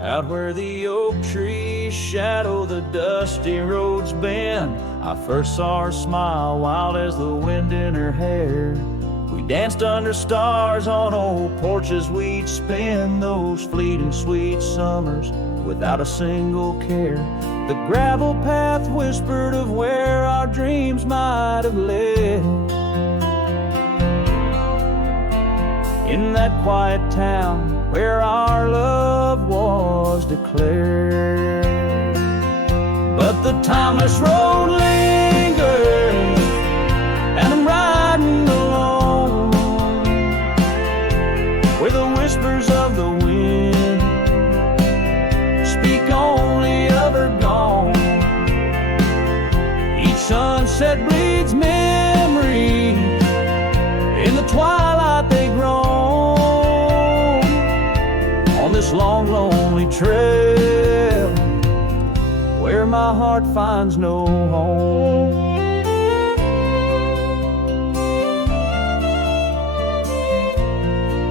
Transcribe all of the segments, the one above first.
Out where the oak trees shadow the dusty roads bend, I first saw her smile wild as the wind in her hair. We danced under stars on old porches, we'd spend those fleeting sweet summers without a single care. The gravel path whispered of where our dreams might have led. In that quiet town where our love was declared. But the timeless road lingers, and I'm riding alone, where the whispers of the wind speak only of her gone. Each sunset bleeds memory, in the twilight they grow. On this long, lonely trail, where my heart finds no home.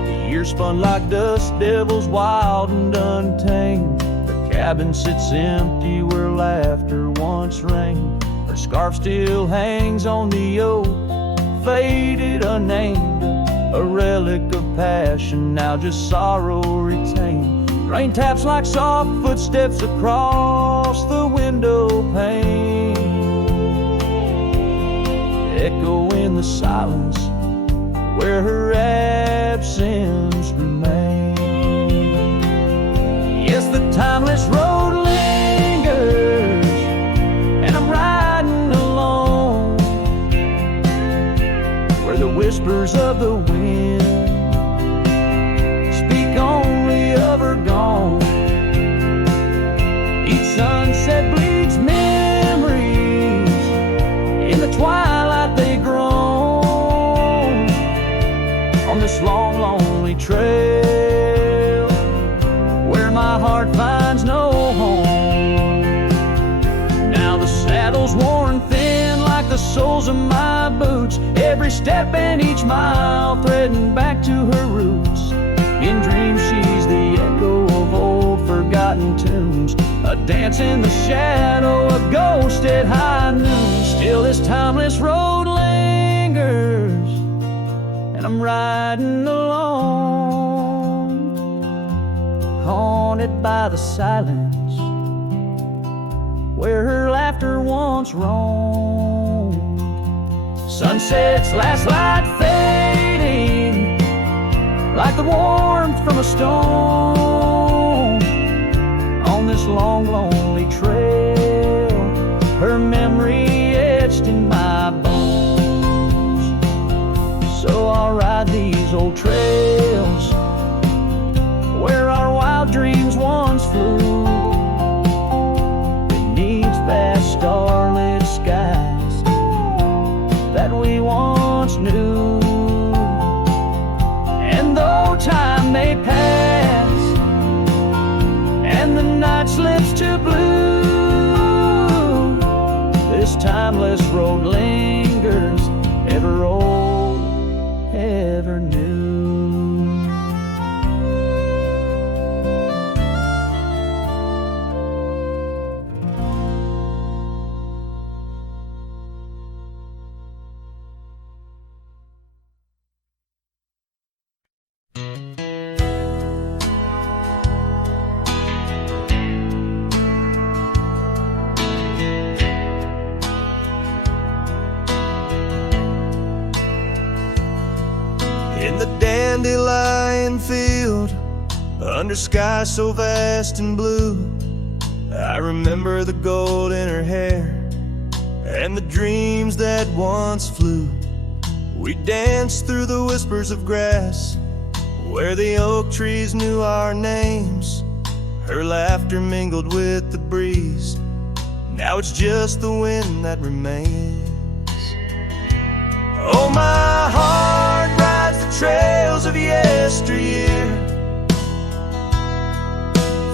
The years spun like dust devils, wild and untamed. The cabin sits empty where laughter once reigned. Her scarf still hangs on the oak, faded, unnamed, a relic of passion, now just sorrow retained. Rain taps like soft footsteps across the window pane, echo in the silence where her absence remains. Yes, the timeless road lingers, and I'm riding alone, where the whispers of the wind speak only of her gone. Each sunset bleeds memories, in the twilight they groan. On this long, lonely trail, where my heart finds no home. Now the saddle's worn thin like the soles of my boots, every step and each mile threading back to her roots. In dreams she's the echo of old forgotten tunes, a dance in the shadow, a ghost at high noon. Still this timeless road lingers, and I'm riding alone, haunted by the silence where her laughter once roamed. Sunset's last light fading like the warmth from a stone. On this long, lonely trail, her memory etched in my bones. So I'll ride these old trails where our wild dreams once flew, beneath vast starlit skies that we once knew. And though time may pass and the night slips to blue, this timeless road lingers, ever old, ever new. In the dandelion field, under sky so vast and blue, I remember the gold in her hair and the dreams that once flew. We danced through the whispers of grass where the oak trees knew our names. Her laughter mingled with the breeze, now it's just the wind that remains. Oh, my heart rides the trails of yesteryear,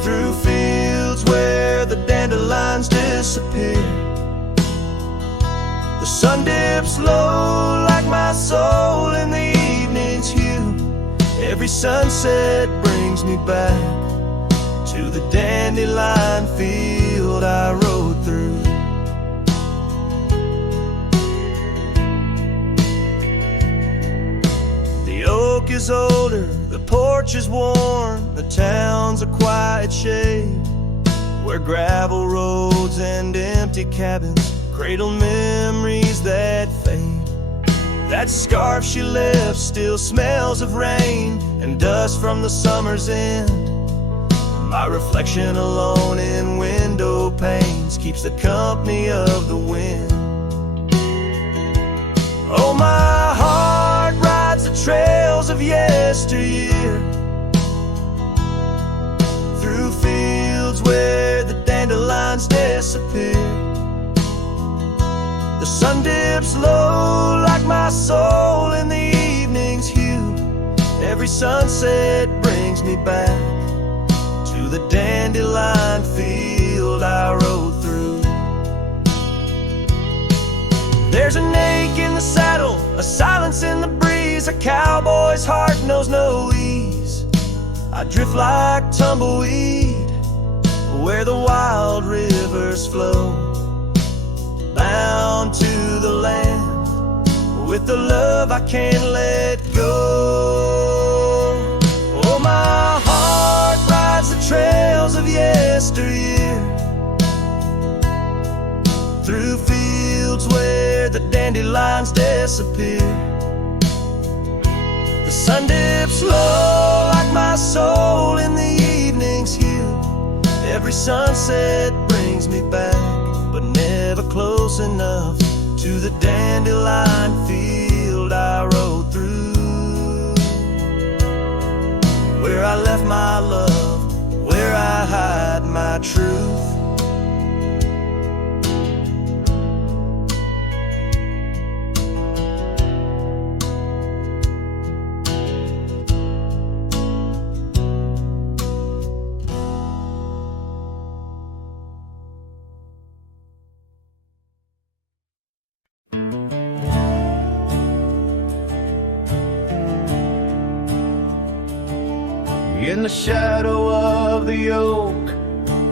through fields where the dandelions disappear. The sun dips low like my soul in the evening's hue. Every sunset brings me back to the dandelion field I rode through. The oak is older, the porch is worn, the town's a quiet shade, where gravel roads and empty cabins cradle memories that fade. That scarf she left still smells of rain and dust from the summer's end. My reflection alone in window panes keeps the company of the wind. Oh, my heart rides the trails of yesteryear, through fields where the dandelions disappear. The sun dips low like my soul in the evening's hue. Every sunset brings me back to the dandelion field I rode through. There's an ache in the saddle, a silence in the breeze. A cowboy's heart knows no ease. I drift like tumbleweed where the wild rivers flow, bound to the land with the love I can't let go. Oh, my heart rides the trails of yesteryear, through fields where the dandelions disappear. The sun dips low like my soul in the evening's hue. Every sunset brings me back, but never close enough to the dandelion field I rode through, where I left my love, where I hide my truth. In the shadow of the oak,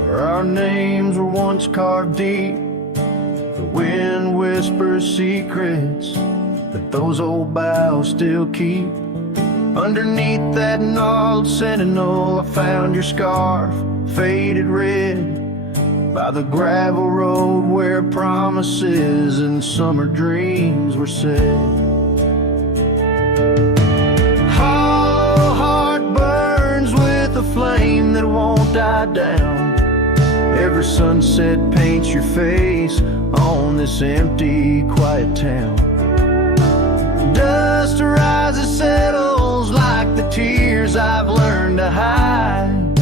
where our names were once carved deep, the wind whispers secrets that those old boughs still keep. Underneath that gnarled sentinel, I found your scarf, faded red, by the gravel road where promises and summer dreams were said. Flame that won't die down. Every sunset paints your face on this empty, quiet town. Dust rises, settles like the tears I've learned to hide.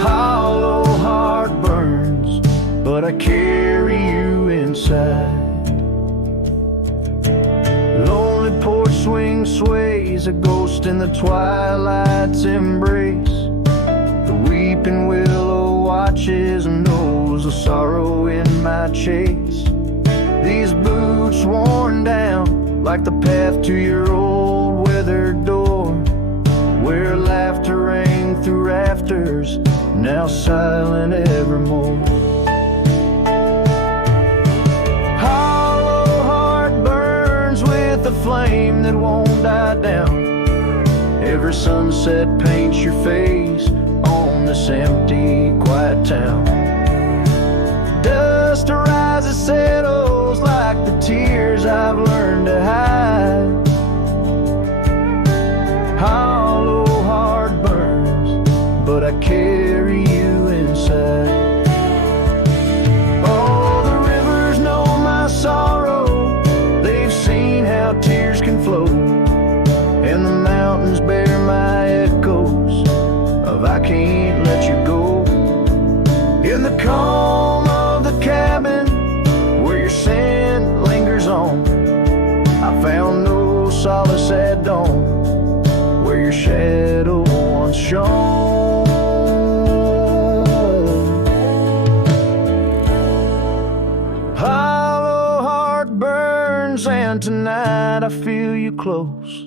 Hollow heart burns, but I carry you inside. Lonely porch swing sways, a ghost in the twilight's embrace. The weeping willow watches and knows the sorrow in my chase. These boots worn down like the path to your old weathered door, where laughter rang through rafters, now silent evermore. The flame that won't die down. Every sunset paints your face on this empty, quiet town. Dust rises, settles like the tears I've learned to hide. Hollow heart burns, but I carry you inside. Oh, the rivers know my sorrow, how tears can flow, and the mountains bear my echoes of I can't let you go. In the calm of the cabin where your scent lingers on, I found no solace at dawn, where your shadow once shone. Hollow heart burns, and tonight I feel you close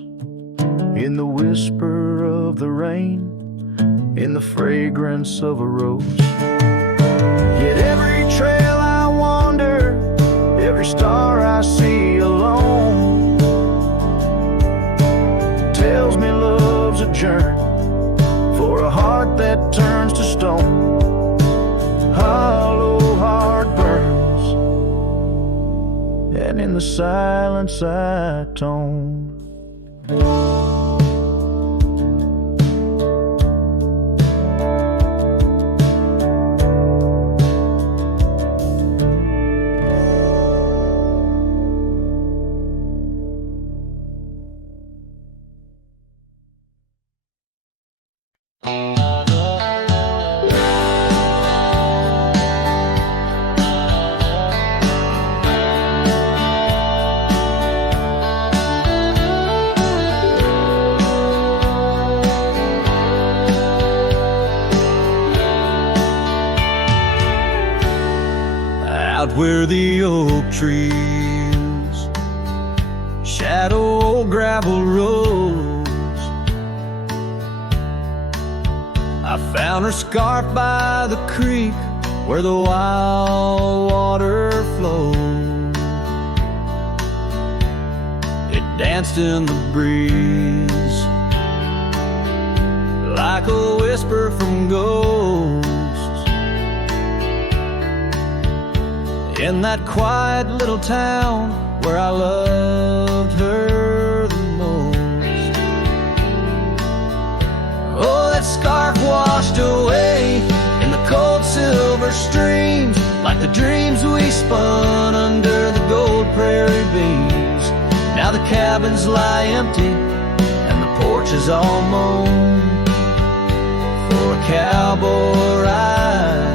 in the whisper of the rain, in the fragrance of a rose. Yet every trail I wander, every star I see alone, tells me love's a journey for a heart that turns to stone. Hollow heart burns, and in the silence I atone. Where the oak trees shadow old gravel roads, I found her scarf by the creek where the wild water flowed. It danced in the breeze like a whisper from ghosts. In that quiet little town where I loved her the most. Oh, that scarf washed away in the cold silver streams, like the dreams we spun under the gold prairie beams. Now the cabins lie empty and the porch is all mown for a cowboy ride,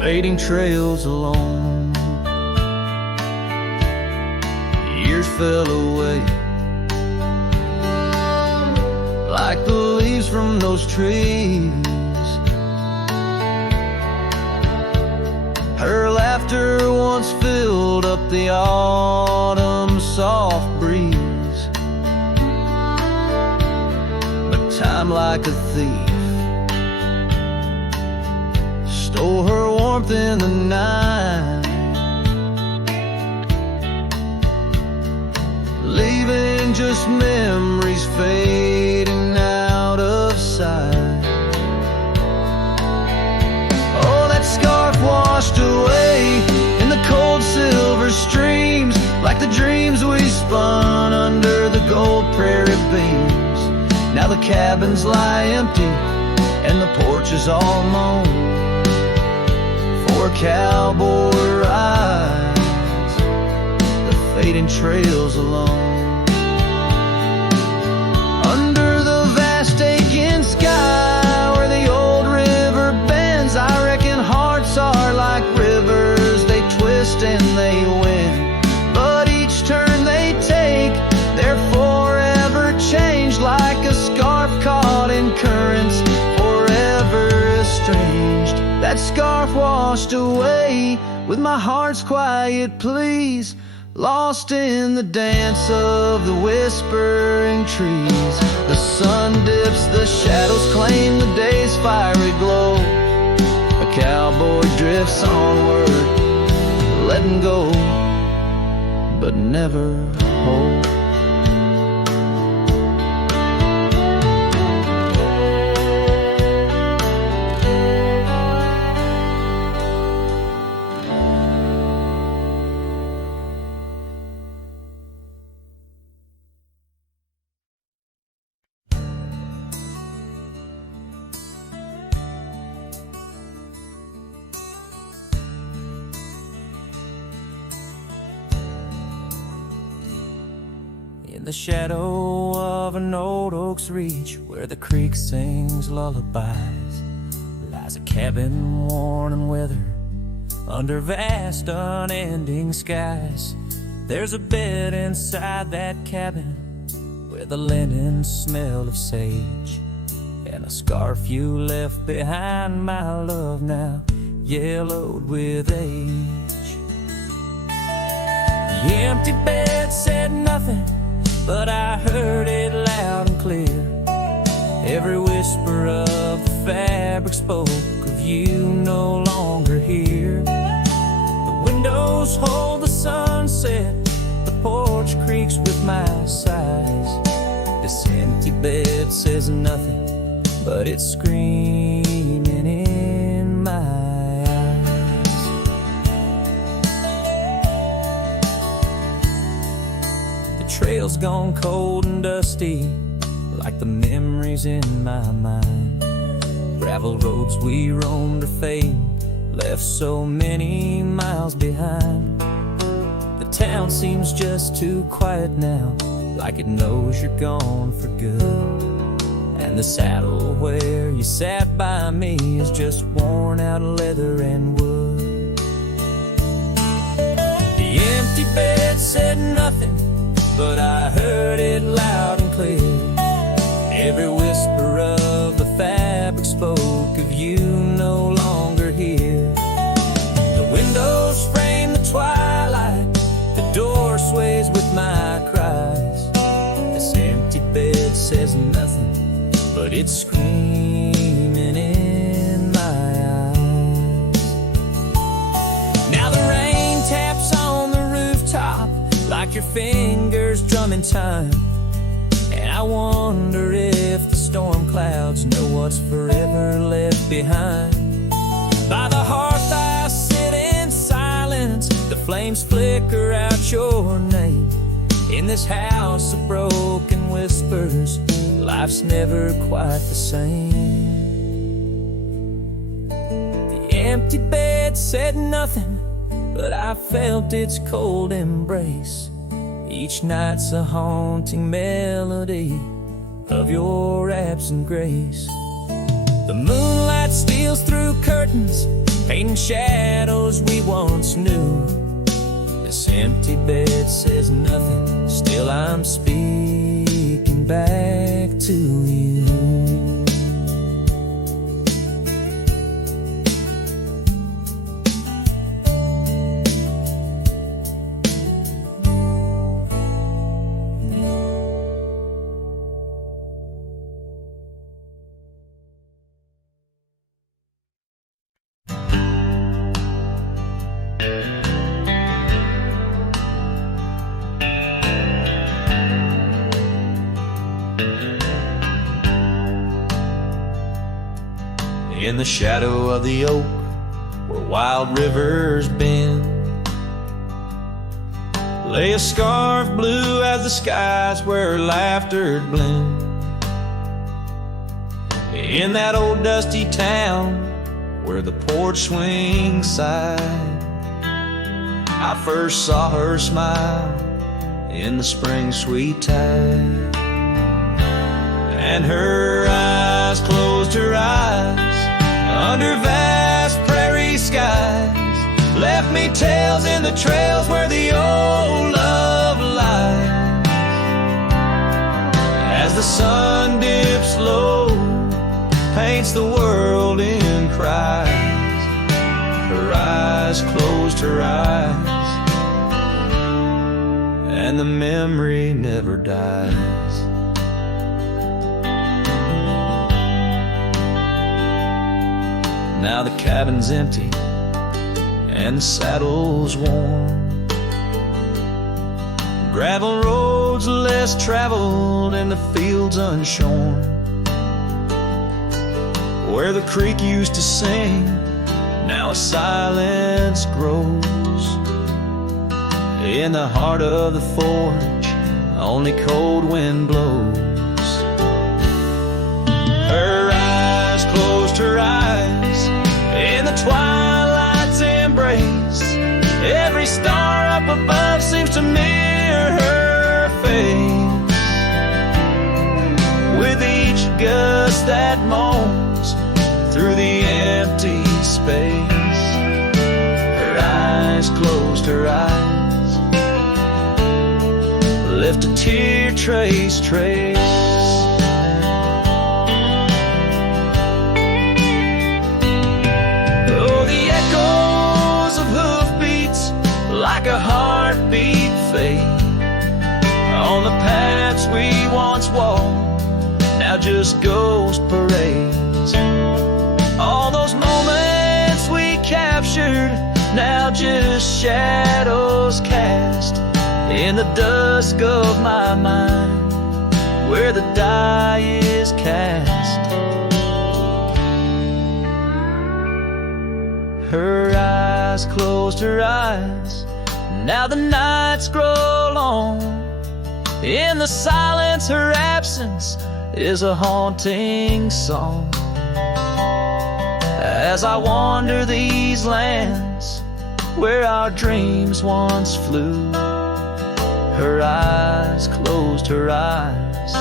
fading trails alone. Years fell away like the leaves from those trees. Her laughter once filled up the autumn soft breeze, but time like a thief stole her warmth in the night, leaving just memories fading out of sight. Oh, that scarf washed away in the cold silver streams, like the dreams we spun under the gold prairie beams. Now the cabins lie empty and the porch is all mown for cowboy rides, the fading trails alone. Under the vast aching sky where the old river bends, I reckon hearts are like rivers, they twist and they win, but each turn they take, they're forever changed, like a scarf caught in currents, forever estranged. That scarf washed away with my heart's quiet pleas, lost in the dance of the whispering trees. The sun dips, the shadows claim the day's fiery glow. A cowboy drifts onward, letting go, but never hold. In the shadow of an old oak's reach, where the creek sings lullabies, lies a cabin worn and withered under vast unending skies. There's a bed inside that cabin with a linen smell of sage, and a scarf you left behind, my love, now yellowed with age. The empty bed said nothing, but I heard it loud and clear. Every whisper of the fabric spoke of you no longer here. The windows hold the sunset, the porch creaks with my sighs. This empty bed says nothing, but it's screaming in my eyes. The trail's gone cold and dusty, like the memories in my mind. Gravel roads we roamed are fading, left so many miles behind. The town seems just too quiet now, like it knows you're gone for good. And the saddle where you sat by me is just worn out leather and wood. The empty bed said nothing, but I heard it loud and clear. Every whisper of the fabric spoke of you no longer here. The windows frame the twilight, the door sways with my cries. This empty bed says nothing, but it's screaming in my eyes. Now the rain taps on the rooftop like your fingers drumming time. And I wonder if the storm clouds know what's forever left behind. By the hearth I sit in silence, the flames flicker out your name. In this house of broken whispers, life's never quite the same. The empty bed said nothing, but I felt its cold embrace. Each night's a haunting melody of your absent grace. The moonlight steals through curtains, painting shadows we once knew. This empty bed says nothing, still I'm speaking back to you. In the shadow of the oak, where wild rivers bend, lay a scarf blue as the skies where laughter blend. In that old dusty town where the porch swings sighed, I first saw her smile in the spring sweet tide. And her eyes closed her eyes under vast prairie skies, left me tales in the trails where the old love lies. As the sun dips low, paints the world in cries, her eyes closed her eyes, and the memory never dies. Now the cabin's empty and the saddle's worn, gravel roads less traveled and the fields unshorn. Where the creek used to sing, now a silence grows. In the heart of the forge, only cold wind blows. Her eyes closed her eyes in the twilight's embrace. Every star up above seems to mirror her face. With each gust that moans through the empty space, her eyes closed her eyes, left a tear trace. Oh, the echoes of hoofbeats like a heartbeat fade on the paths we once walked, now just ghost parades. All those moments we captured, now just shadows cast in the dusk of my mind, where the die is cast. Her eyes closed her eyes, now the nights grow long. In the silence, her absence is a haunting song. As I wander these lands where our dreams once flew, her eyes closed her eyes,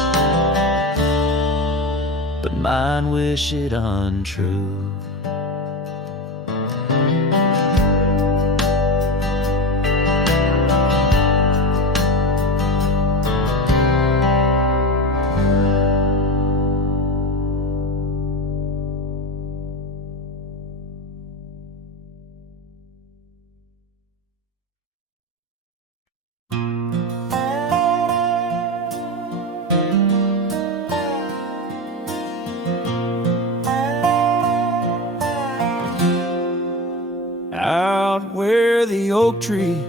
but mine wish it untrue. Out where the oak tree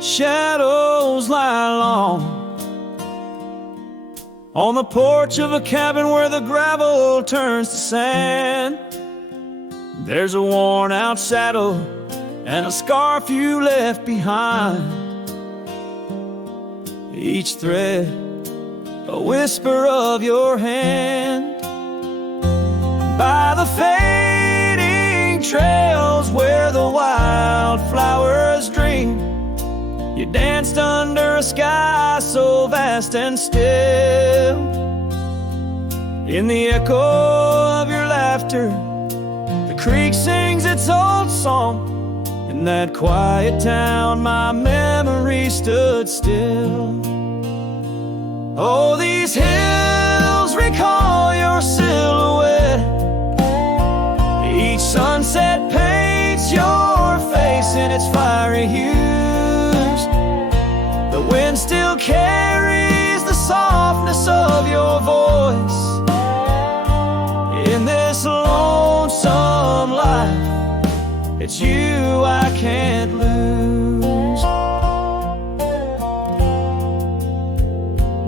shadows lie long, on the porch of a cabin where the gravel turns to sand, there's a worn out saddle and a scarf you left behind. Each thread a whisper of your hand. By the fading trails where the wildflowers dream, you danced under a sky so vast and still. In the echo of your laughter, the creek sings its old song. In that quiet town, my memory stood still. Oh, these hills recall your silhouette. Each sunset paints your face in its fiery hues. The wind still carries the softness of your voice. In this lonesome life, it's you I can't lose.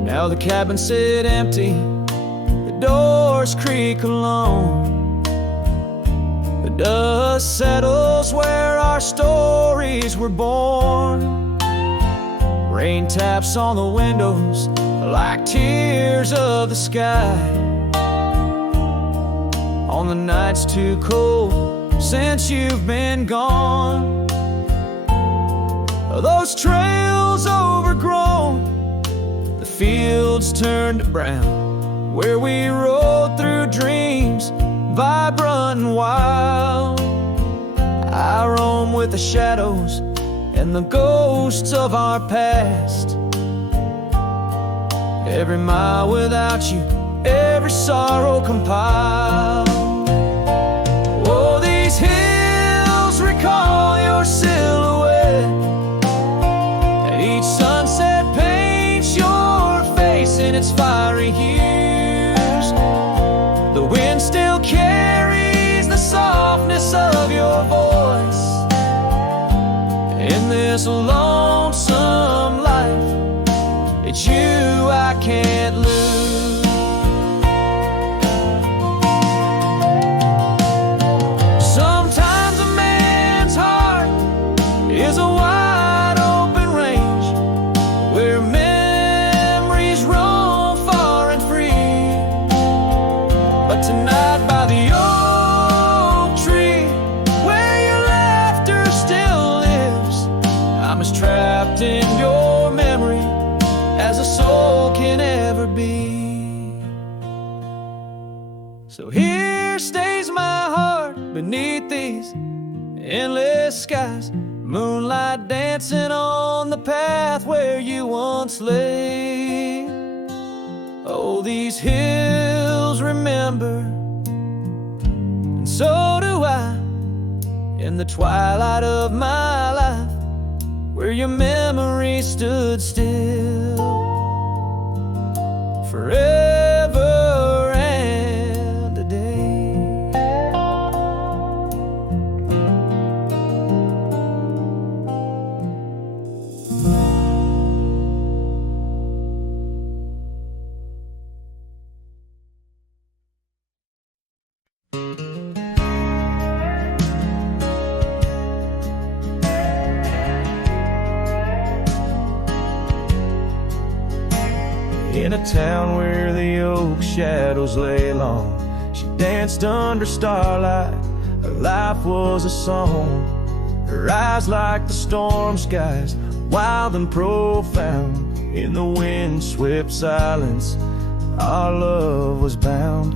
Now the cabins sit empty, the doors creak alone. The dust settles where our stories were born. Rain taps on the windows like tears of the sky. On the nights too cold since you've been gone, those trails overgrown, the fields turned to brown, where we rode through dreams vibrant and wild. I roam with the shadows and the ghosts of our past. Every mile without you, every sorrow compiled. Oh, these hills recall your silhouette, and each sunset paints your face in its fiery hues. The wind still carries the softness of your voice. In this lonesome life, it's you I can't lose. Sometimes a man's heart is a wide open range where memories roam far and free. But tonight by the oak tree where your laughter still lives, I'm as trapped in your memory as a soul can ever be. So here stays my heart beneath these endless skies, moonlight dancing on the path where you once lay. Oh, these hills remember, and so do I, in the twilight of my life, where your memory stood still forever In a town where the oak shadows lay long, she danced under starlight. Her life was a song. Her eyes like the storm skies, wild and profound. In the wind-swept silence, our love was bound.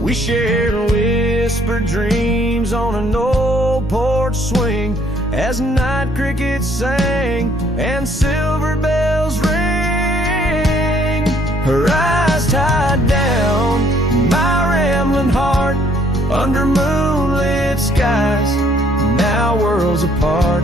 We shared whispered dreams on an old porch swing, as night crickets sang and silver bells ring. Her eyes tied down my rambling heart under moonlit skies, now worlds apart.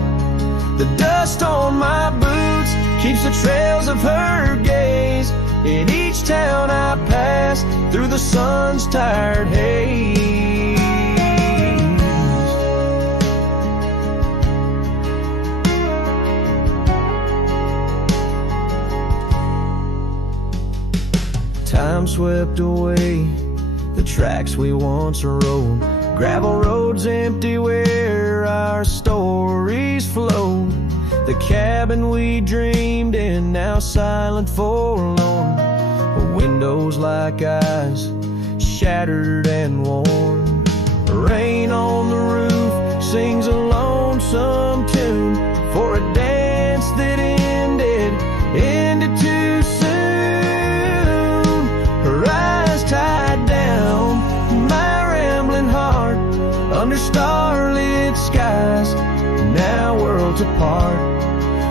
The dust on my boots keeps the trails of her gaze in each town I pass through the sun's tired haze. Time swept away the tracks we once rode, gravel roads empty where our stories flowed. The cabin we dreamed in, now silent, forlorn. Windows like eyes, shattered and worn. Rain on the roof sings a lonesome tune for a dance that ended too soon. Her eyes tied down my rambling heart under starlit skies, now worlds apart.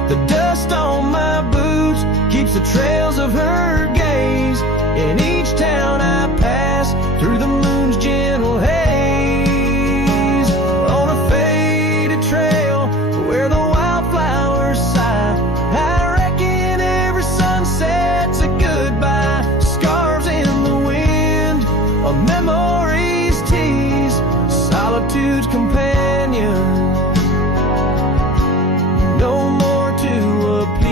The dust on my boots keeps the trails of her gaze in each town I pass through the moon's gentle haze. On a faded trail where the wildflowers sigh, I reckon every sunset's a goodbye. Scars in the wind, a memory's tease, solitude's companion. No more to appease.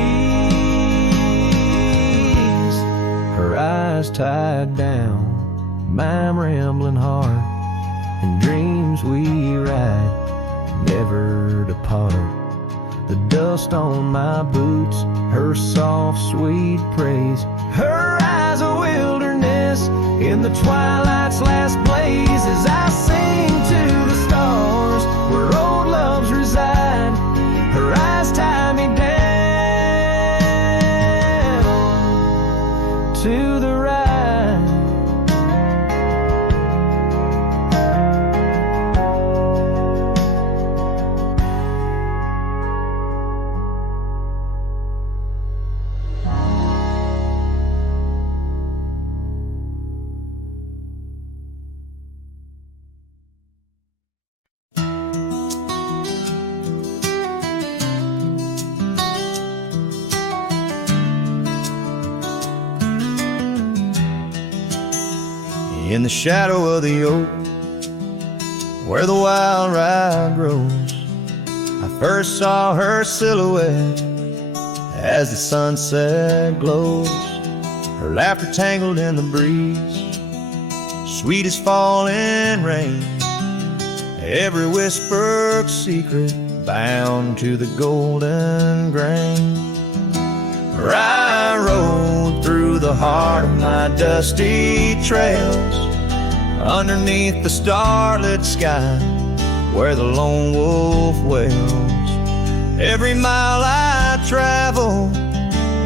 Her eyes tied down my rambling heart, and dreams we ride never depart. The dust on my boots, her soft sweet praise, her eyes a wilderness in the twilight's last blaze. As I sing to the stars where old loves reside, her eyes tie me down to the ride. In the shadow of the oak, where the wild rye grows, I first saw her silhouette as the sunset glows. Her laughter tangled in the breeze, sweet as falling rain, every whispered secret bound to the golden grain. I rode through the heart of my dusty trails, underneath the starlit sky where the lone wolf wails. Every mile I travel,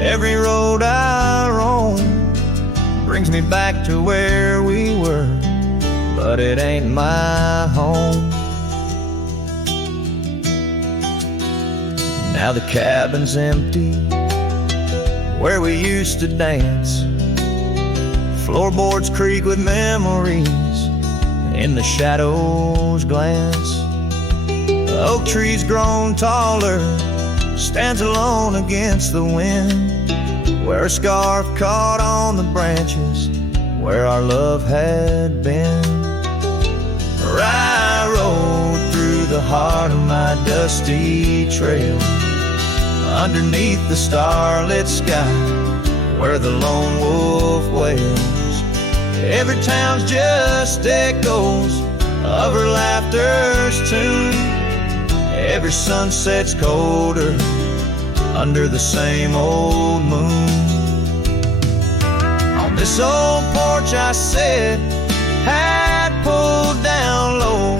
every road I roam, brings me back to where we were, but it ain't my home. Now the cabin's empty where we used to dance, floorboards creak with memories, in the shadows glance. The oak tree's grown taller, stands alone against the wind, where a scarf caught on the branches where our love had been. I rode through the heart of my dusty trail, underneath the starlit sky where the lone wolf wails. Every town's just echoes of her laughter's tune, every sunset's colder under the same old moon. This old porch, I said, had pulled down low.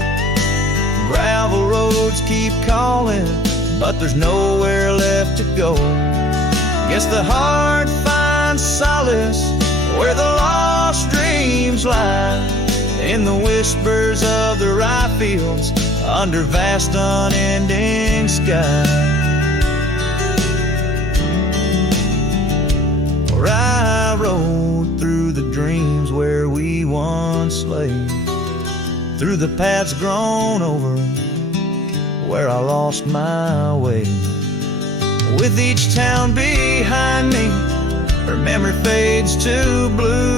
Gravel roads keep calling, but there's nowhere left to go. Guess the heart finds solace where the lost dreams lie, in the whispers of the rye fields under vast unending sky. Where I rode through the dreams where we once lay, through the paths grown over where I lost my way. With each town behind me, her memory fades to blue.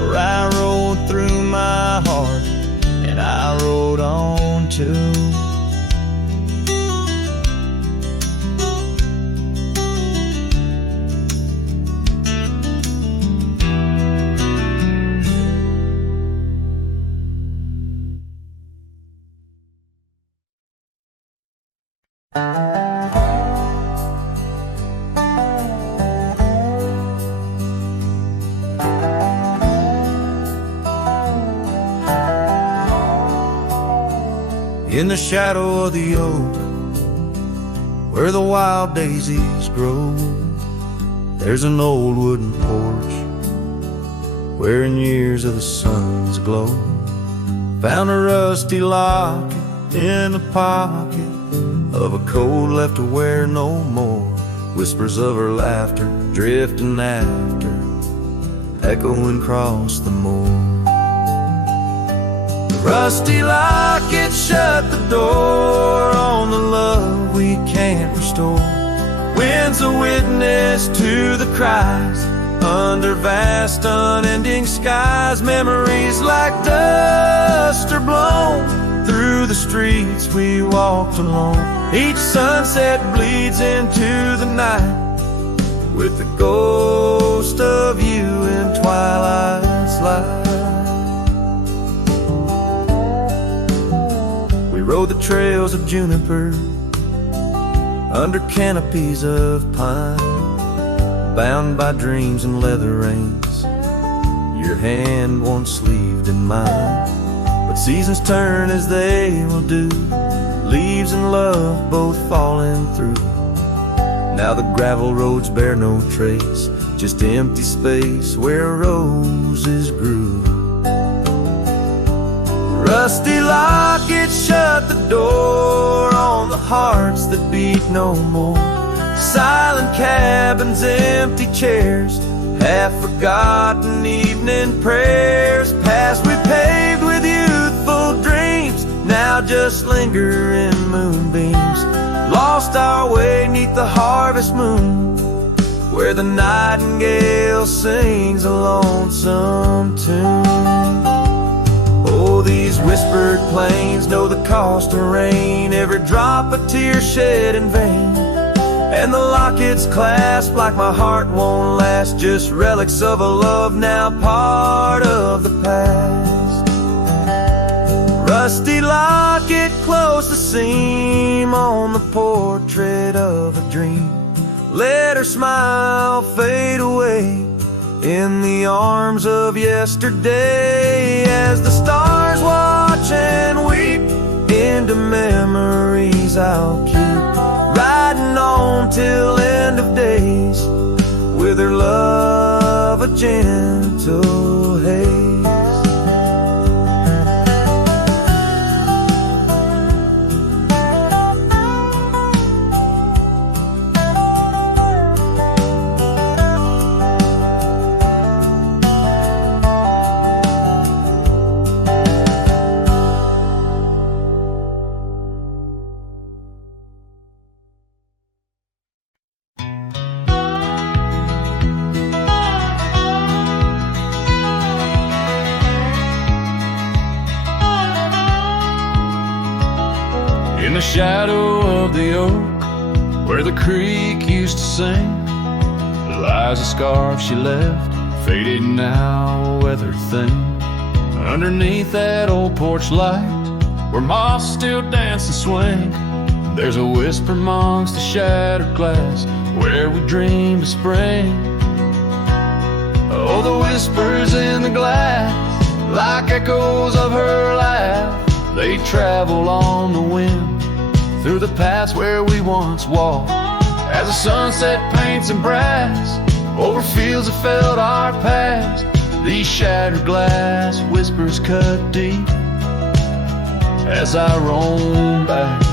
Where I rode through my heart, and I rode on too. In the shadow of the oak, where the wild daisies grow, there's an old wooden porch where in years of the sun's glow, found a rusty locket in the pocket of a coat left to wear no more. Whispers of her laughter drifting after, echoing across the moor. Rusty locket shut the door on the love we can't restore. Wind's a witness to the cries under vast unending skies. Memories like dust are blown through the streets we walked alone. Each sunset bleeds into the night with the ghost of you in twilight's light. We rode the trails of juniper under canopies of pine, bound by dreams and leather reins, your hand once sleeved in mine. But seasons turn as they will do, leaves and love both falling through. Now the gravel roads bear no trace, just empty space where roses grew. Rusty locket shut the door on the hearts that beat no more. Silent cabins, empty chairs, half-forgotten evening prayers. Past we paved with youthful dreams, now just linger in moonbeams. Lost our way 'neath the harvest moon, where the nightingale sings a lonesome tune. Oh, these whispered plains know the cost of rain, every drop a tear shed in vain. And the locket's clasp like my heart won't last, just relics of a love now part of the past. Rusty locket, close the seam on the portrait of a dream. Let her smile fade away in the arms of yesterday, as the stars watch and weep into memories I'll keep, riding on till end of days with her love a gentle haze. In the shadow of the oak, where the creek used to sing, lies a scarf she left, faded now, a weathered thing. Underneath that old porch light, where moths still dance and swing, there's a whisper amongst the shattered glass, where we dreamed of spring. Oh, the whispers in the glass, like echoes of her laugh, they travel on the wind through the paths where we once walked. As the sunset paints in brass over fields that felt our past, these shattered glass whispers cut deep as I roam back.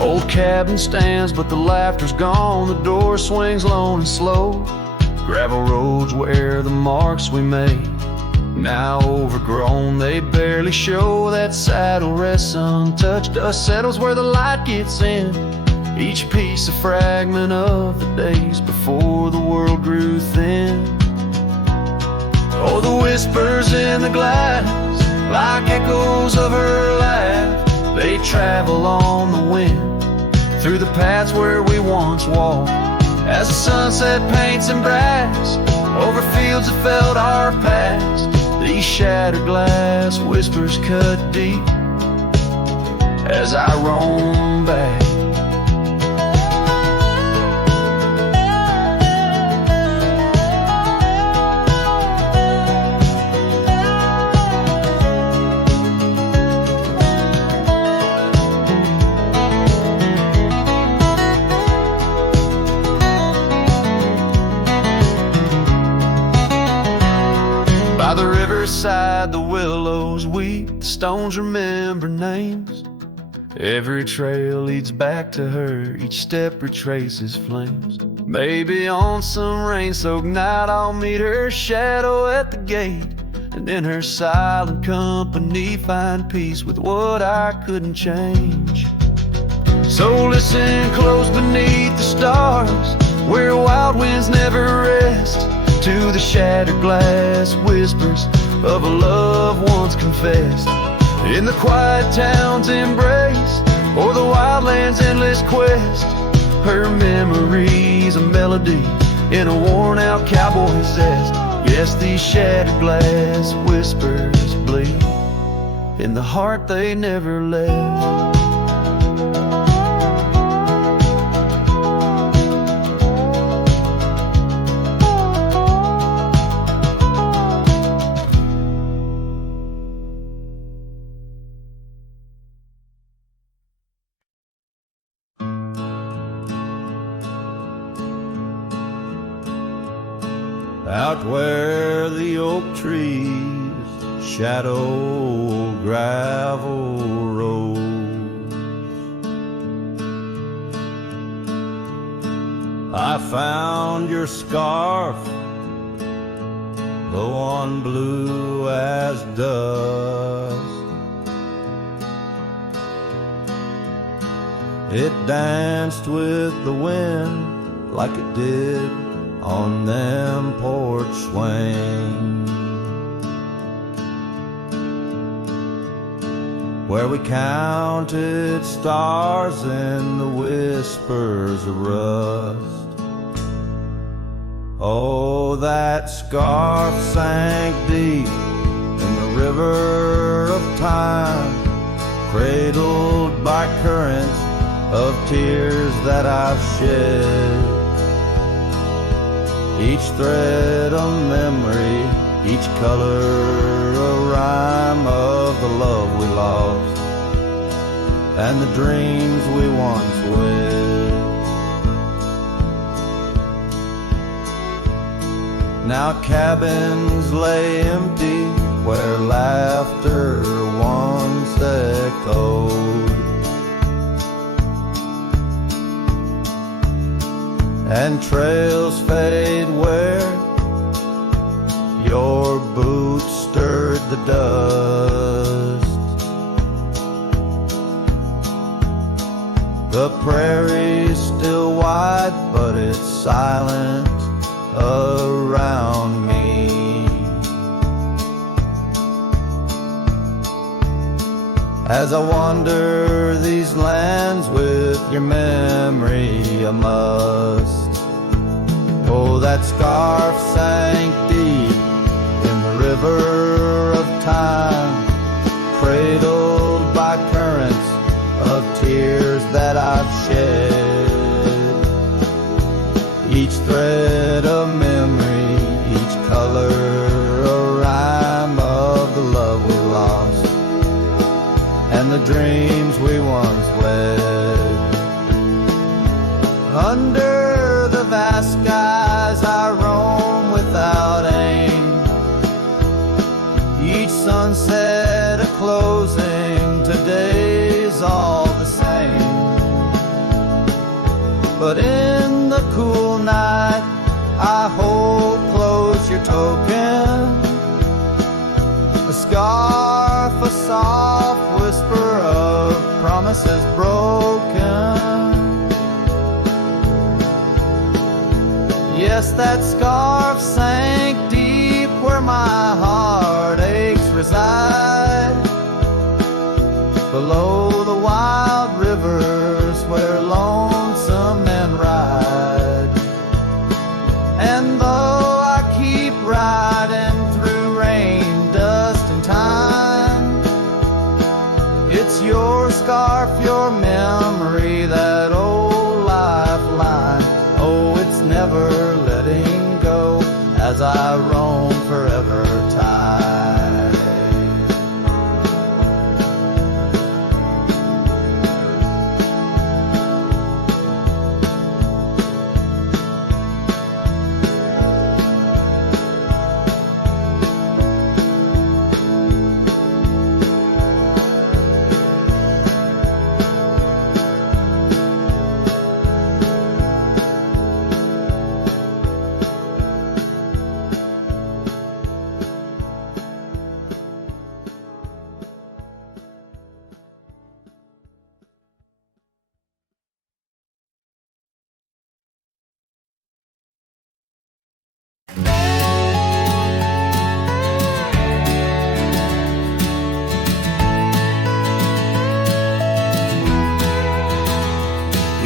Old cabin stands, but the laughter's gone. The door swings lone and slow. Gravel roads where the marks we made, now overgrown, they barely show. That saddle rests untouched, dust settles where the light gets in. Each piece a fragment of the days before the world grew thin. Oh, the whispers in the glass, like echoes of her laugh, they travel on the wind through the paths where we once walked. As the sunset paints in brass over fields that felt our past, these shattered glass whispers cut deep as I roam back. By the riverside, the willows weep, the stones remember names. Every trail leads back to her, each step retraces flames. Maybe on some rain-soaked night I'll meet her shadow at the gate, and in her silent company find peace with what I couldn't change. So listen close beneath the stars, where wild winds never rest, to the shattered glass whispers of a love once confessed. In the quiet town's embrace, or the wildland's endless quest, her memory's a melody in a worn-out cowboy zest. Yes, these shattered glass whispers bleed in the heart they never left. Out where the oak trees shadow gravel roads, I found your scarf, the one blue as dust. It danced with the wind like it did on them porch swings, where we counted stars in the whispers of rust. Oh, that scarf sank deep in the river of time, cradled by currents of tears that I've shed. Each thread a memory, each color a rhyme of the love we lost and the dreams we once wed. Now cabins lay empty where laughter once echoed, and trails fade where your boots stirred the dust. The prairie's still wide, but it's silent around me. As I wander these lands with your memory, I must. Oh, that scarf sank deep in the river of time, cradled by currents of tears that I've shed. the dreams we once led. Under the vast skies I roam without aim, each sunset a closing, today's all the same. But in the cool night I hold close your token, a scarf, a soft whisper of promises broken. Yes, that scarf sank deep where my heartaches reside, below the wild rivers where lonesome men ride. And though I keep riding through rain, dust and time, it's your scarf, your memory, that old lifeline. Oh, it's never letting go as I roam forever tied.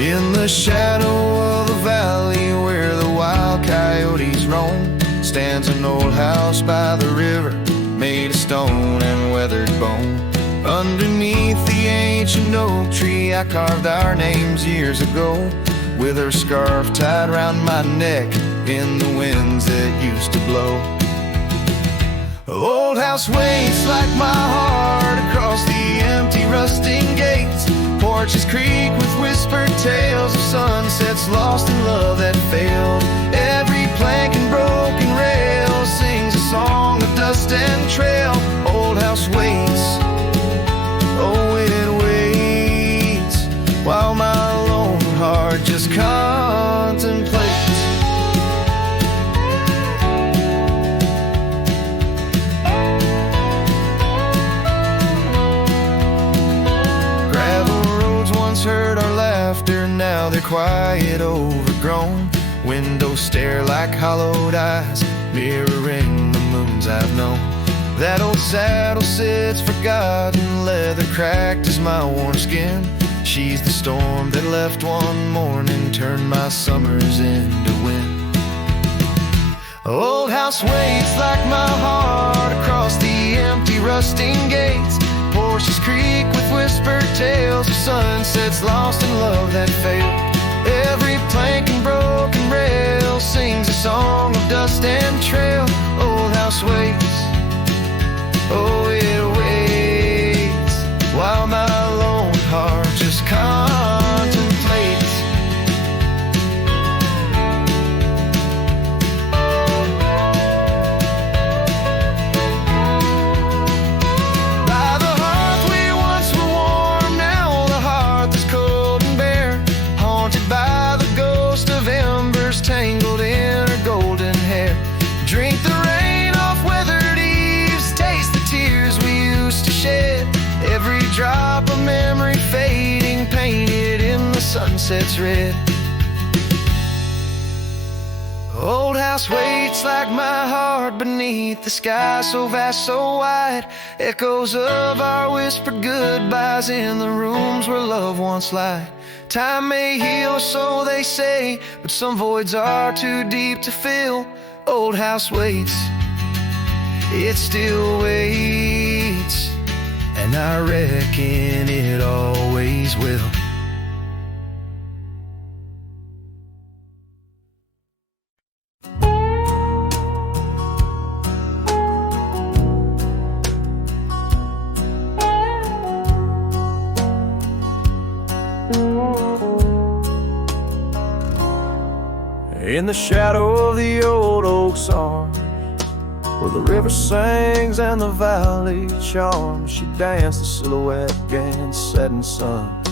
In the shadow of the valley where the wild coyotes roam, stands an old house by the river, made of stone and weathered bone. Underneath the ancient oak tree I carved our names years ago, with her scarf tied round my neck in the winds that used to blow. Old house waits like my heart across the empty rusting gates. Porches creak with whispered tales of sunsets lost in love that failed. Every plank and broken rail sings a song of dust and trail. Old house waits, oh it waits, while my lone heart just contemplates. Heard our laughter, now they're quiet, overgrown. Windows stare like hollowed eyes, mirroring the moons I've known. That old saddle sits forgotten, leather cracked as my worn skin. She's the storm that left one morning, turned my summers into wind. Old house waits like my heart across the empty rusting gates. Porches creak with whispered tales of sunsets lost in love that failed. Every plank and broken rail sings a song of dust and trail. Old house waits, oh it waits, while my lone heart just contemplates. Tangled in her golden hair, drink the rain off weathered eaves, taste the tears we used to shed. Every drop of memory fading, painted in the sunset's red. Old house waits like my heart beneath the sky so vast, so wide. Echoes of our whispered goodbyes in the rooms where love once lied. Time may heal, so they say, but some voids are too deep to fill. Old house waits, it still waits, and I reckon it always will. In the shadow of the old oak's arm, where the river sings and the valley charms, she danced the silhouette against setting suns.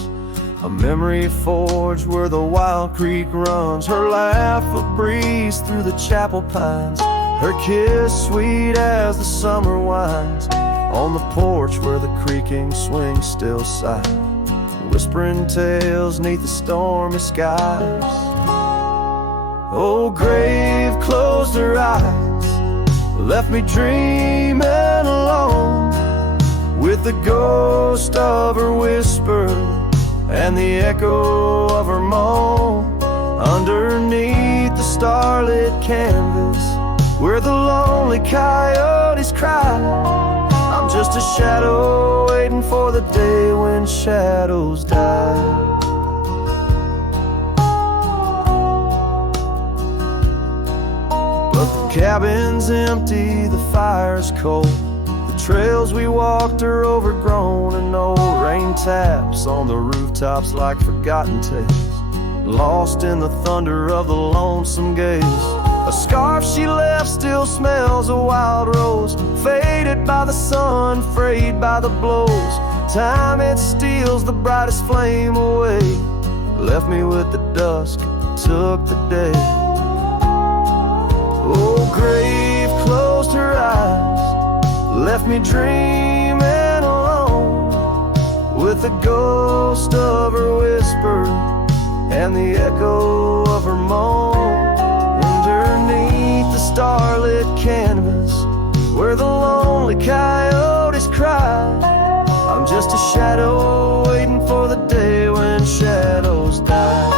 A memory forged where the wild creek runs, her laugh a breeze through the chapel pines, her kiss sweet as the summer winds, on the porch where the creaking swing still sigh, whispering tales neath the stormy skies. Oh, grave closed her eyes, left me dreaming alone, with the ghost of her whisper and the echo of her moan, underneath the starlit canvas where the lonely coyotes cry. I'm just a shadow waiting for the day when shadows die. But the cabin's empty, the fire's cold, the trails we walked are overgrown, and old rain taps on the rooftops like forgotten tales, lost in the thunder of the lonesome gaze. A scarf she left still smells a wild rose, faded by the sun, frayed by the blows. Time it steals the brightest flame away, left me with the dusk, took the day. Oh, grave closed her eyes, left me dreaming alone, with the ghost of her whisper and the echo of her moan, underneath the starlit canvas where the lonely coyotes cry. I'm just a shadow waiting for the day when shadows die.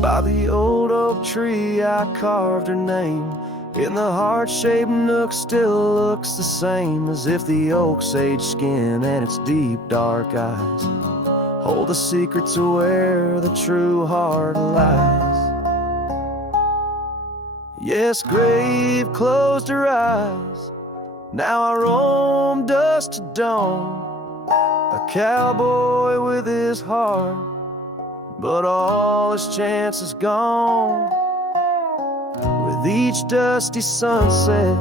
By the old oak tree I carved her name, in the heart-shaped nook still looks the same, as if the oak's aged skin and its deep dark eyes hold the secret to where the true heart lies. Yes, grave closed her eyes, now I roam dusk to dawn, a cowboy with his heart, but all his chances gone. With each dusty sunset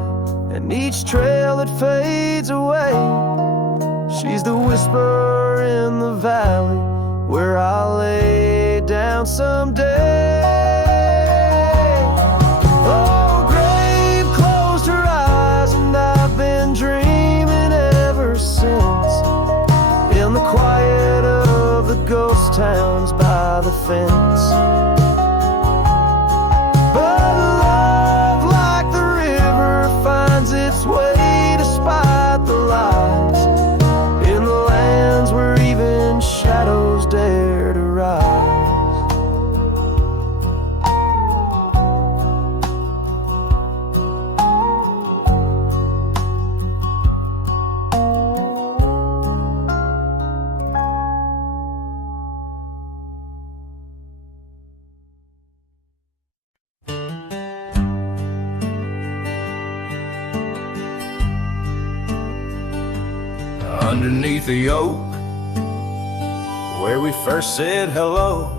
and each trail that fades away, she's the whisper in the valley where I'll lay down someday. Oh, grave closed her eyes, and I've been dreaming ever since, in the quiet of the ghost towns by the fence. Its way despite the lies, in the lands where even shadows dare to rise. Underneath the oak, where we first said hello,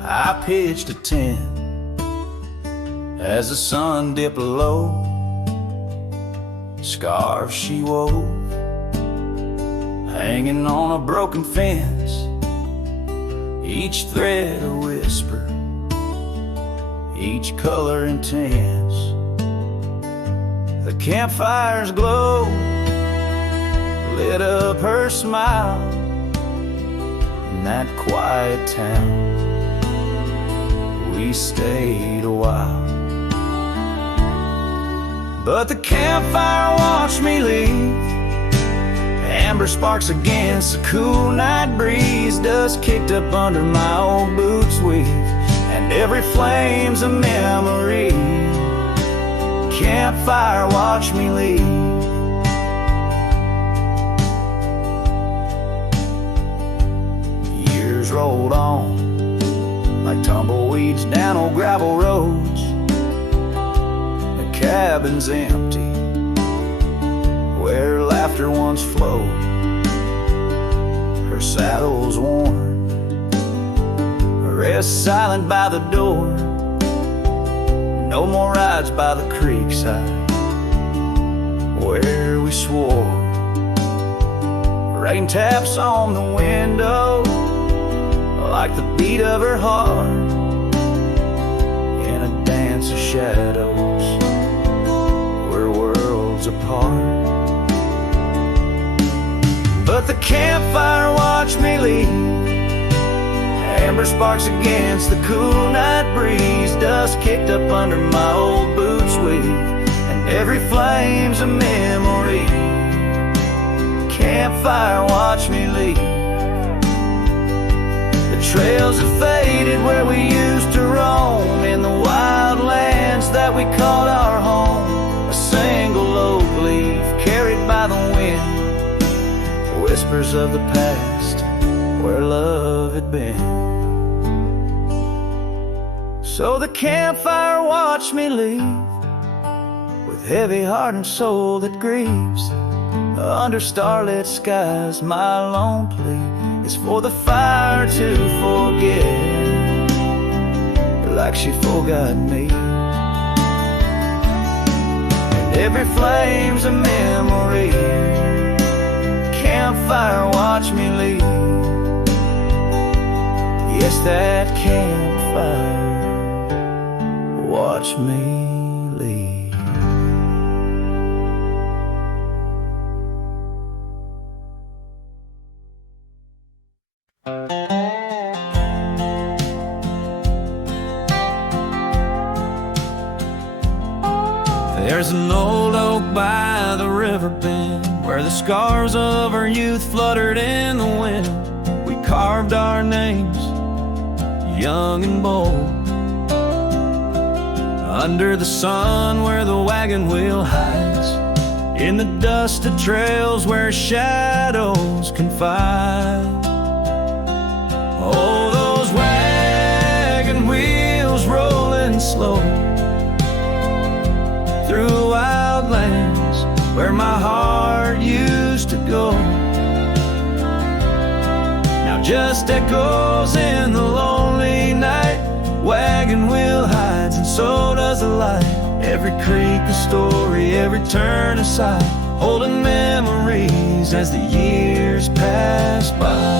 I pitched a tent as the sun dipped low. Scarves she wove, hanging on a broken fence, each thread a whisper, each color intense. The campfire's glow lit up her smile in that quiet town. We stayed a while, but the campfire watched me leave. Amber sparks against the cool night breeze, dust kicked up under my old boots weave, and every flame's a memory. Campfire watched me leave. Rolled on like tumbleweeds down old gravel roads, cabin's empty, where laughter once flowed. Her saddle's worn, rests silent by the door. No more rides by the creekside, where we swore. Rain taps on the window like the beat of her heart, in a dance of shadows, we're worlds apart. But the campfire watched me leave, amber sparks against the cool night breeze, dust kicked up under my old boots weave, and every flame's a memory. Campfire watch me leave. The trails have faded where we used to roam, in the wild lands that we called our home. A single oak leaf carried by the wind, whispers of the past where love had been. So the campfire watched me leave, with heavy heart and soul that grieves. Under starlit skies, my lone plea is for the fire to forget, like she forgot me. And every flame's a memory. Campfire watch me leave. Yes, that campfire watch me leave. There's an old oak by the river bend, where the scars of our youth fluttered in the wind. We carved our names, young and bold, under the sun where the wagon wheel hides, in the dusted trails where shadows confide. Oh, those wagon wheels rolling slow through wild lands where my heart used to go. Now just echoes in the lonely night. Wagon wheel hides and so does the light. Every creek a story, every turn a sight, holding memories as the years pass by.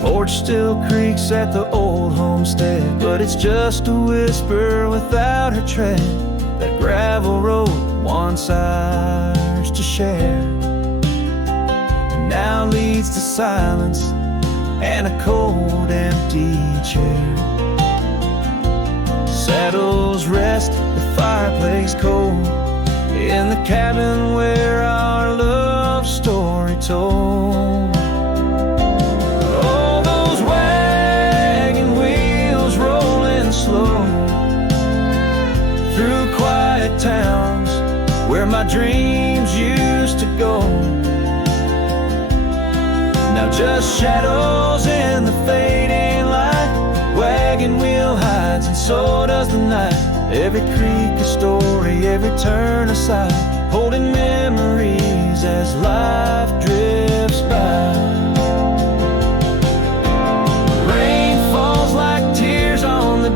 Porch still creaks at the old homestead, but it's just a whisper without her tread. That gravel road once ours to share, and now leads to silence and a cold, empty chair. Saddles rest, the fireplace cold, in the cabin where our love story told. Slow through quiet towns where my dreams used to go. Now just shadows in the fading light. Wagon wheel hides and so does the night. Every creek a story, every turn a sight, holding memories as life drifts by.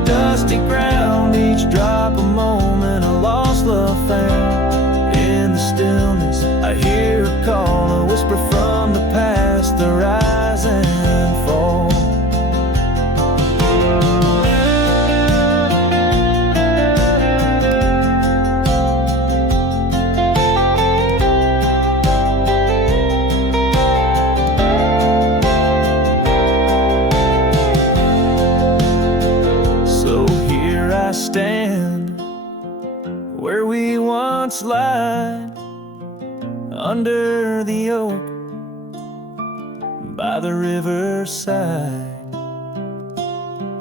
Dusty ground, each drop a moment, a lost love found. In the stillness I hear a call, a whisper from the past, the rise and fall. Stand where we once lied, under the oak by the riverside.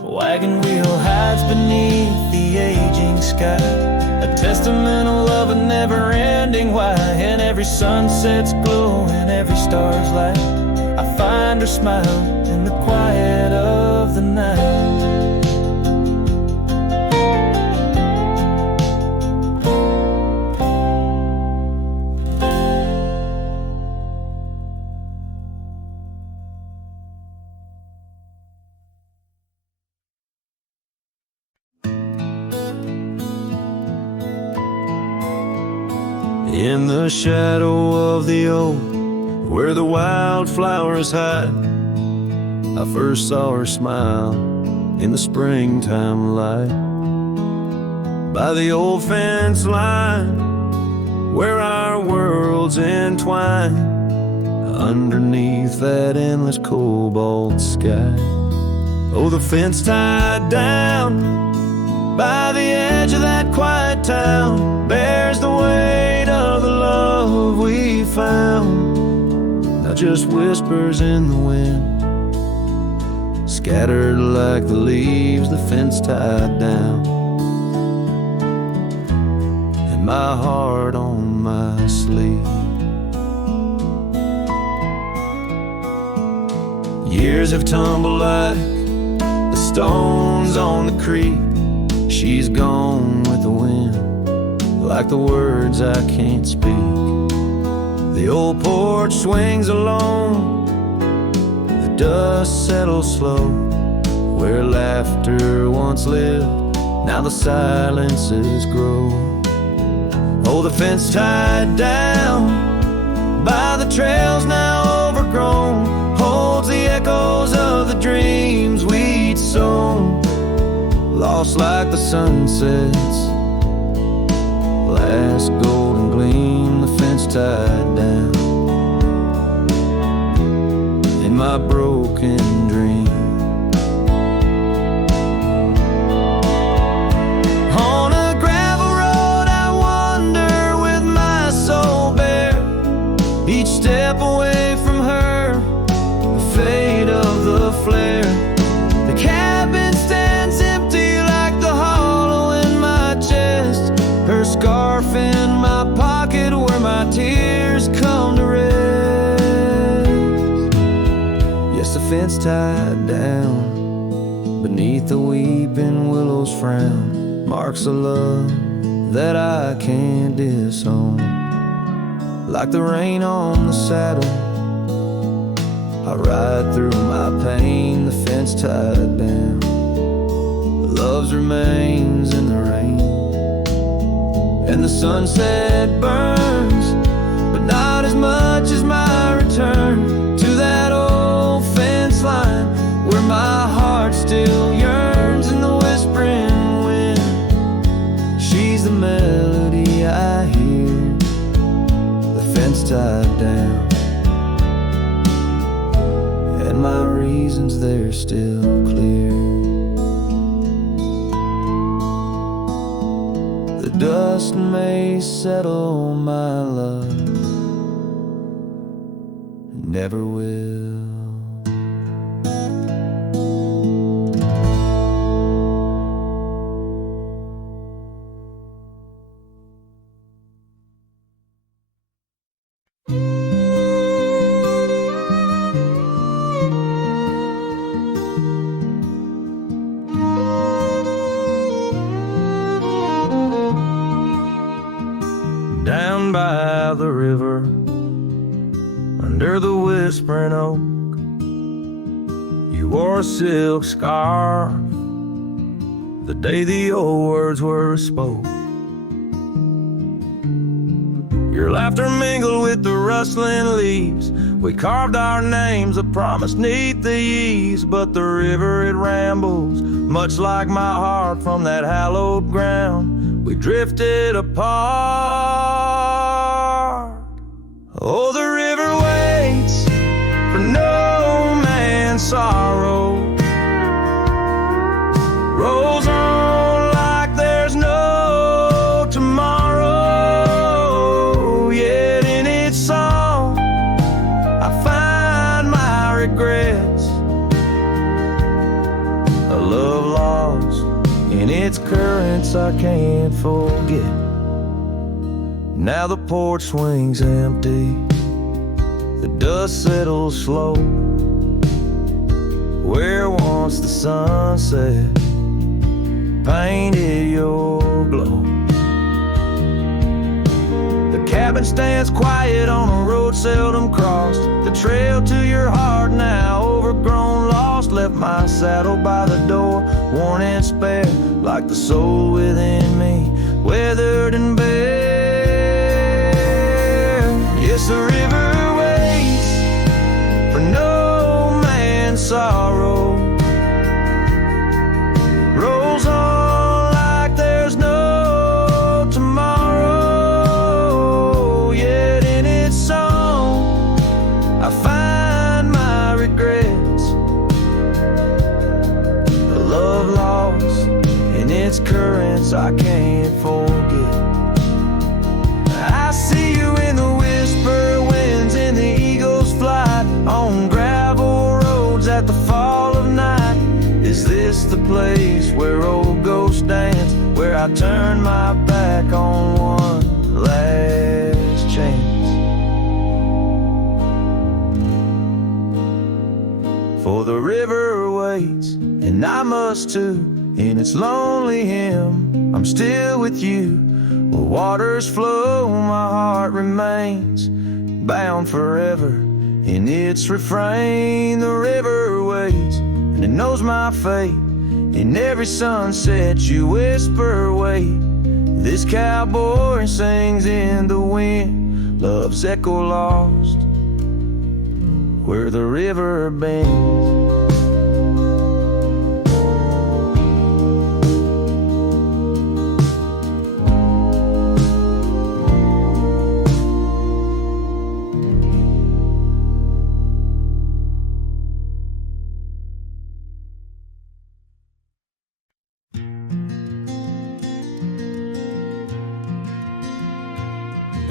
Wagon wheel hides beneath the aging sky, a testament of love, a never-ending why. And every sunset's glow and every star's light, I find her smile in the quiet of the night. In the shadow of the oak, where the wildflowers hide, I first saw her smile in the springtime light. By the old fence line, where our worlds entwine, underneath that endless cobalt sky. Oh, the fence tied down by the edge of that quiet town bears the weight of the love we found. Not just whispers in the wind, scattered like the leaves the fence tied down, and my heart on my sleeve. Years have tumbled like the stones on the creek. She's gone with the wind, like the words I can't speak. The old porch swings alone, the dust settles slow. Where laughter once lived, now the silences grow. Oh, the fence tied down by the trails now overgrown holds the echoes of the dreams we'd sown. Lost like the sunset's last golden gleam, the fence tied down in my broken dream. On a gravel road I wander with my soul bare, each step away from her, the fade of the flare. The cabin stands empty like the hollow in my chest, her scarf in my pocket where my tears come to rest. Yes, the fence tied down beneath the weeping willow's frown marks a love that I can't disown. Like the rain on the saddle, I ride through my pain, the fence tied down. Love's remains in the rain, and the sunset burns, but not as much as my return to that old fence line where my heart still yearns in the whispering wind. She's the melody I hear, the fence tied down, and my reasons they're still clear. The dust may settle, my love, never will. Down by the river, under the whispering oak, you wore a silk scarf the day the old words were spoke. Your laughter mingled with the rustling leaves. We carved our names, a promise neath the eaves. But the river, it rambles, much like my heart from that hallowed ground. We drifted apart. Oh, the river waits for no man's sorrow, rolls on like there's no tomorrow. Yet in its song I find my regrets, a love lost in its currents I can't forget. Now the porch swings empty, the dust settles slow, where once the sunset painted your glow. The cabin stands quiet on a road seldom crossed. The trail to your heart now overgrown, lost. Left my saddle by the door, worn and spare, like the soul within me, weathered and bare. sorrow rolls on like there's no tomorrow. Yet in its song I find my regrets, a love lost in its currents I can't forget. I see you in the whisper winds, in the eagle's flight, on gravel roads at the fall of night. Is this the place where old ghosts dance, where I turn my back on one last chance? For the river waits, and I must too, in its lonely hymn, I'm still with you. Where waters flow, my heart remains bound forever in its refrain. The river waits, and it knows my fate. In every sunset you whisper, wait. This cowboy sings in the wind, love's echo lost where the river bends.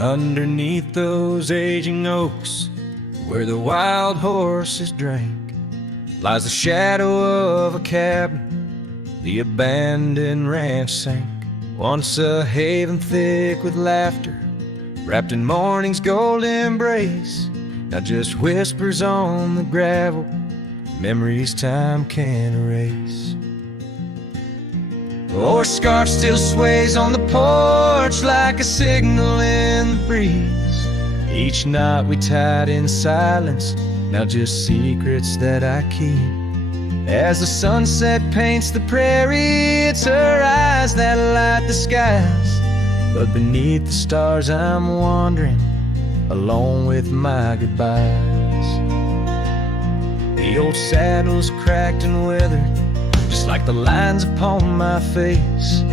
Underneath those aging oaks, where the wild horses drank, lies the shadow of a cabin the abandoned ranch sank. Once a haven thick with laughter, wrapped in morning's gold embrace, now just whispers on the gravel, memories time can't erase. The horse scarf still sways on the porch like a signal in the breeze. Each knot we tied in silence, now just secrets that I keep. As the sunset paints the prairie, it's her eyes that light the skies. But beneath the stars I'm wandering, alone with my goodbyes. The old saddle's cracked and withered, just like the lines upon my face.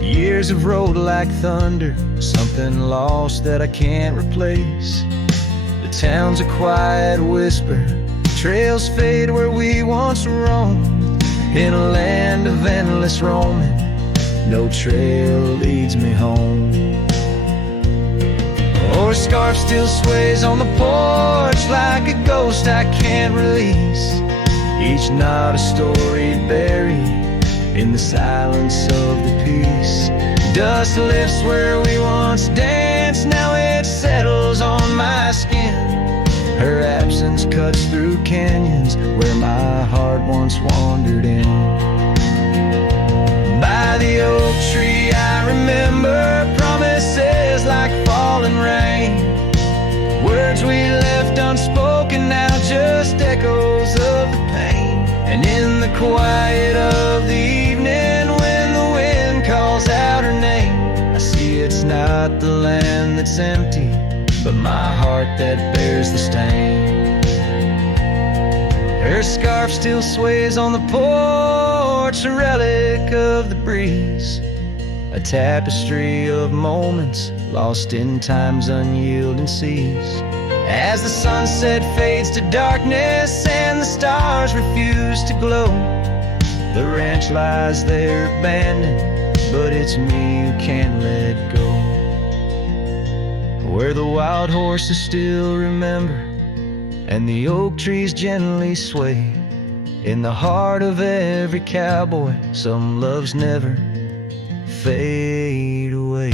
Years have rolled like thunder, something lost that I can't replace. The town's a quiet whisper, trails fade where we once roamed. In a land of endless roaming, no trail leads me home. The horse scarf still sways on the porch like a ghost I can't release. Each knot a story buried in the silence of the peace. Dust lifts where we once danced, now it settles on my skin. Her absence cuts through canyons where my heart once wandered in. By the oak tree I remember promises like falling rain. Words we left unspoken, now just echoes of the pain. And in the quiet of the evening, when the wind calls out her name, I see it's not the land that's empty, but my heart that bears the stain. Her scarf still sways on the porch, a relic of the breeze, a tapestry of moments lost in time's unyielding seas. As the sunset fades to darkness and the stars refuse to glow, the ranch lies there abandoned, but it's me who can't let go. Where the wild horses still remember and the oak trees gently sway, in the heart of every cowboy some loves never fade away.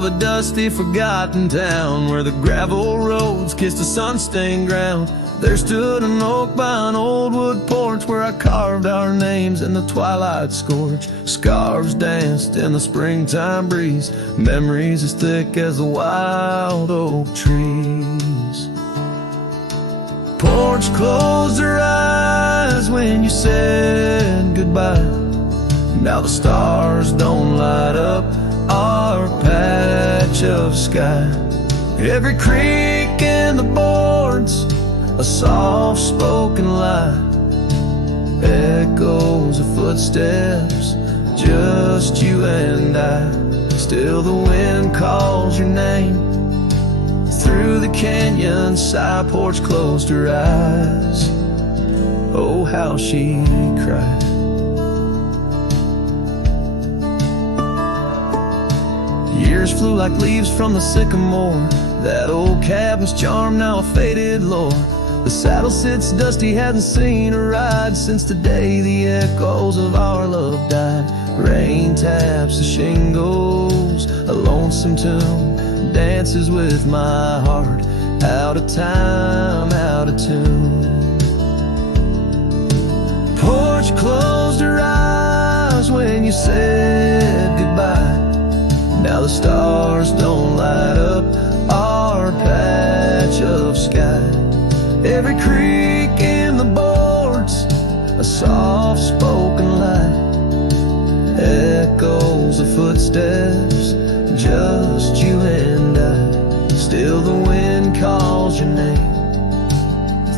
of a dusty, forgotten town, where the gravel roads kissed the sun-stained ground. There stood an oak by an old wood porch, where I carved our names in the twilight scorch. Scarves danced in the springtime breeze, memories as thick as the wild oak trees. Porch closed her eyes when you said goodbye. Now the stars don't light up our patch of sky. Every creak in the boards, a soft-spoken lie. Echoes of footsteps, just you and I. Still the wind calls your name through the canyon side. Porch closed her eyes. Oh, how she cried. Years flew like leaves from the sycamore. That old cabin's charm, now a faded lore. The saddle sits dusty, hadn't seen a ride since the day the echoes of our love died. Rain taps the shingles, a lonesome tune dances with my heart. Out of time, out of tune. Porch closed her eyes when you said goodbye. Now the stars don't light up our patch of sky. Every creak in the boards, a soft-spoken lie. Echoes of footsteps, just you and I. Still the wind calls your name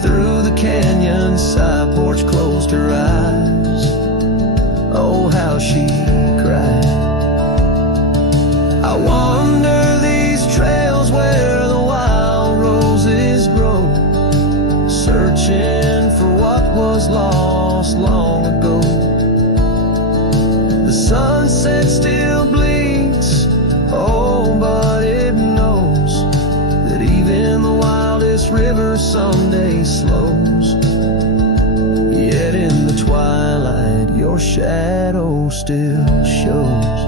through the canyon side. Porch closed her eyes. Oh, how she cried. I wander these trails where the wild roses grow, searching for what was lost long ago. The sunset still bleeds, oh, but it knows that even the wildest river someday slows. Yet in the twilight your shadow still shows.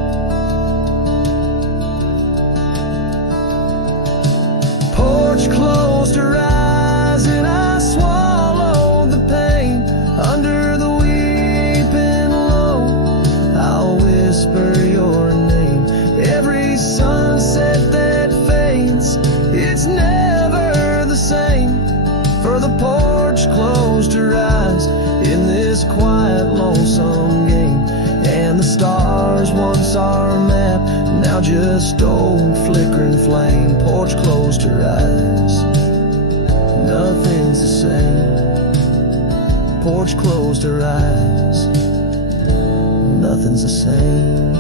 Porch closed her eyes and I swallowed the pain. Under the weeping low, I'll whisper your name. Every sunset that fades, it's never the same. For the porch closed her eyes in this quiet, lonesome game. And the stars, once our map, now just old flickering flame. Porch closed her eyes, nothing's the same. Porch closed her eyes, nothing's the same.